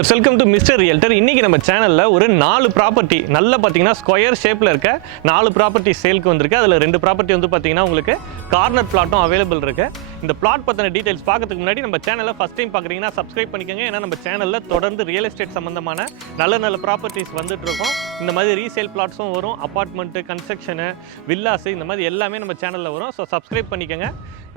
Viewers, welcome to mister realtor. இன்னைக்கு நம்ம சேனல்ல ஒரு 4 ப்ராப்பர்ட்டி நல்ல பாத்தீங்கன்னா ஸ்கொயர் ஷேப்ல இருக்க 4 ப்ராப்பர்ட்டி சேல்க்கு வந்திருக்கு. அதுல 2 ப்ராப்பர்ட்டி வந்து பாத்தீங்கன்னா உங்களுக்கு கார்னர் பிளாட்டும் அவைலபிள் இருக்கு. இந்த பிளாட் பத்தின டீடைல்ஸ் பார்க்கிறதுக்கு முன்னாடி நம்ம சேனலை ஃபர்ஸ்ட் டைம் பார்க்குறீங்கன்னா சப்ஸ்கிரைப் பண்ணிக்கோங்க. ஏன்னா நம்ம சேனல்ல தொடர்ந்து ரியல் எஸ்டேட் சம்பந்தமான நல்ல ப்ராப்பர்ட்டிஸ் வந்துட்டு இருக்கோம். இந்த மாதிரி ரீசேல் பிளாட்ஸும் வரும், அப்பார்ட்மெண்ட், கன்ஸ்ட்ரக்ஷனு, வில்லாஸ், இந்த மாதிரி எல்லாமே நம்ம சேனல்ல வரும். ஸோ சப்ஸ்கிரைப் பண்ணிக்கோங்க.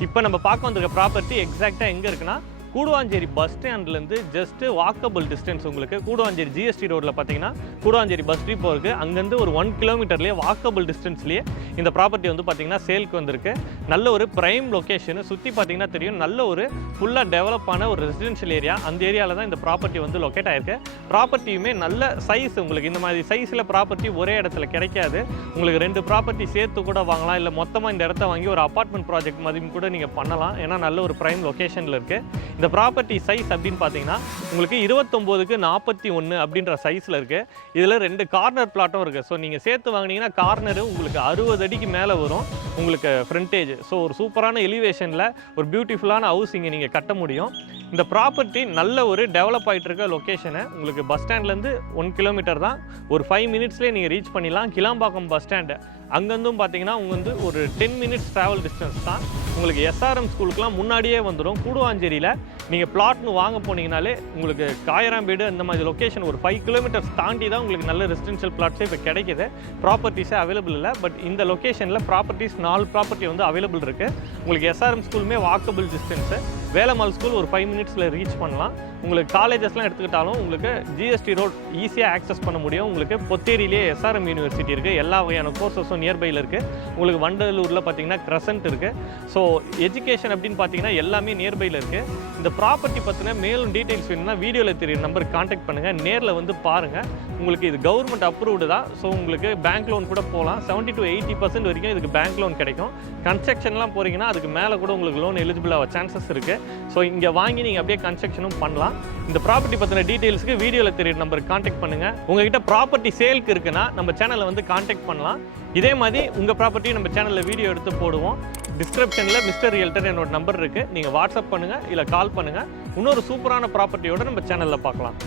இப்போ நம்ம பார்க்க வந்திருக்க ப்ராப்பர்ட்டி எக்ஸாக்டா எங்க இருக்குன்னா கூடுவாஞ்சேரி பஸ் ஸ்டாண்ட்லேருந்து ஜஸ்ட் வாக்கபிள் டிஸ்டன்ஸ். உங்களுக்கு கூடுவாஞ்சேரி ஜிஎஸ்டி ரோட்டில் பார்த்தீங்கன்னா கூடுவாஞ்சேரி பஸ் டிப்போ இருக்குது. அங்கேருந்து ஒரு 1 கிலோமீட்டர்லேயே வாக்கபிள் டிஸ்டன்ஸ்லேயே இந்த ப்ராப்பர்ட்டி வந்து பார்த்தீங்கன்னா சேல்க்கு வந்திருக்கு. நல்ல ஒரு ப்ரைம் லொக்கேஷனு, சுற்றி பார்த்தீங்கன்னா தெரியும், நல்ல ஒரு ஃபுல்லாக டெவலப் ஆன ஒரு ரெசிடென்ஷியல் ஏரியா. அந்த ஏரியாவில் தான் இந்த ப்ராப்பர்ட்டி வந்து லொக்கேட் ஆகிருக்கு. ப்ராப்பர்ட்டியுமே நல்ல சைஸ். உங்களுக்கு இந்த மாதிரி சைஸில் ப்ராப்பர்ட்டி ஒரே இடத்துல கிடைக்காது. உங்களுக்கு 2 ப்ராப்பர்ட்டி சேர்த்து கூட வாங்கலாம், இல்லை மொத்தமாக இந்த இடத்த வாங்கி ஒரு அப்பார்ட்மெண்ட் ப்ராஜெக்ட் மாதிரி கூட நீங்கள் பண்ணலாம். ஏன்னா நல்ல ஒரு ப்ரைம் லொக்கேஷனில் இருக்குது. இந்த ப்ராப்பர்ட்டி சைஸ் அப்படின்னு பார்த்தீங்கன்னா உங்களுக்கு 29க்கு 41 அப்படின்ற சைஸில் இருக்குது. இதில் 2 கார்னர் பிளாட்டும் இருக்குது. ஸோ நீங்கள் சேர்த்து வாங்கினீங்கன்னா கார்னரு உங்களுக்கு 60 அடிக்கு மேலே வரும் உங்களுக்கு ஃப்ரண்டேஜ். ஸோ ஒரு சூப்பரான எலிவேஷனில் ஒரு பியூட்டிஃபுல்லான ஹவுஸ் இங்கே நீங்கள் கட்ட முடியும். இந்த ப்ராப்பர்ட்டி நல்ல ஒரு டெவலப் ஆகிட்டு இருக்க லொக்கேஷனு. உங்களுக்கு பஸ் ஸ்டாண்ட்லேருந்து 1 கிலோமீட்டர் தான், ஒரு 5 மினிட்ஸ்லேயே நீங்கள் ரீச் பண்ணிடலாம். கிளாம்பாக்கம் பஸ் ஸ்டாண்டு அங்கேருந்தும் பார்த்தீங்கன்னா உங்க வந்து ஒரு 10 மினிட்ஸ் ட்ராவல் டிஸ்டன்ஸ் தான். உங்களுக்கு எஸ்ஆர்எம் ஸ்கூலுக்குலாம் முன்னாடியே வந்துடும். கூடுவாஞ்சேரியில் நீங்கள் பிளாட்னு வாங்க போனீங்கனாலே உங்களுக்கு காயராம்பேடு இந்த மாதிரி லொக்கேஷன் ஒரு 5 கிலோமீட்டர்ஸ் தாண்டி தான் உங்களுக்கு நல்ல ரெசிடென்ஷியல் பிளாட்ஸே இப்போ கிடைக்குது. ப்ராப்பர்ட்டிஸே அவைலபிள் இல்லை. பட் இந்த லொக்கேஷனில் ப்ராப்பர்ட்டிஸ் 4 ப்ராப்பர்ட்டி வந்து அவைலபிள் இருக்குது. உங்களுக்கு எஸ்ஆர்எம் ஸ்கூலுமே வாக்கபிள் டிஸ்டன்ஸு, வேலம்மாள் ஸ்கூல் ஒரு 5 மினிட்ஸில் ரீச் பண்ணலாம். உங்களுக்கு காலேஜஸ்லாம் எடுத்துக்கிட்டாலும் உங்களுக்கு ஜிஎஸ்டி ரோட் ஈஸியாக ஆக்சஸ் பண்ண முடியும். உங்களுக்கு பொத்தேரியிலே எஸ்ஆர்எம் யூனிவர்சிட்டி இருக்குது. எல்லா வகையான கோர்சஸும் நியர்பையில் இருக்குது. உங்களுக்கு வண்டலூரில் பார்த்தீங்கன்னா கிரசன்ட் இருக்குது. ஸோ எஜுகேஷன் அப்படின்னு பார்த்தீங்கன்னா எல்லாமே நியர்பையில் இருக்குது. இந்த ப்ராப்பர்ட்டி பற்றின மேலும் டீட்டெயில்ஸ் வேணும்னா வீடியோவில் தெரியுற நம்பருக்கு கான்டாக்ட் பண்ணுங்கள். நேரில் வந்து பாருங்கள். உங்களுக்கு இது கவர்மெண்ட் அப்ரூவ்டு தான். ஸோ உங்களுக்கு பேங்க் லோன் கூட போகலாம். 70 to 80% வரைக்கும் இதுக்கு பேங்க் லோன் கிடைக்கும். கன்ஸ்ட்ரக்ஷன்லாம் போகிறீங்கன்னா அதுக்கு மேலே கூட உங்களுக்கு லோன் எலிஜிபிள் ஆக சான்சஸ் இருக்குது. ஸோ இங்கே வாங்கி நீங்கள் அப்படியே கன்ஸ்ட்ரக்ஷனும் பண்ணலாம். இந்த ப்ராப்பர்ட்டி பற்றின டீட்டெயில்ஸ்க்கு வீடியோவில் தெரியுற நம்பருக்கு கான்டாக்ட் பண்ணுங்கள். உங்ககிட்ட ப்ராப்பர்ட்டி சேல்க்கு இருக்குன்னா நம்ம சேனலை வந்து கான்டாக்ட் பண்ணலாம். இதே மாதிரி உங்கள் ப்ராப்பர்ட்டி நம்ம சேனலில் வீடியோ எடுத்து போடுவோம். டிஸ்கிரிப்ஷனில் மிஸ்டர் ரியல்டர் என்னோட நம்பர் இருக்குது. நீங்கள் வாட்ஸ்அப் பண்ணுங்கள், இல்லை கால் பண்ணுங்கள். இன்னொரு சூப்பரான ப்ராப்பர்ட்டியோடு நம்ம சேனலில் பார்க்கலாம்.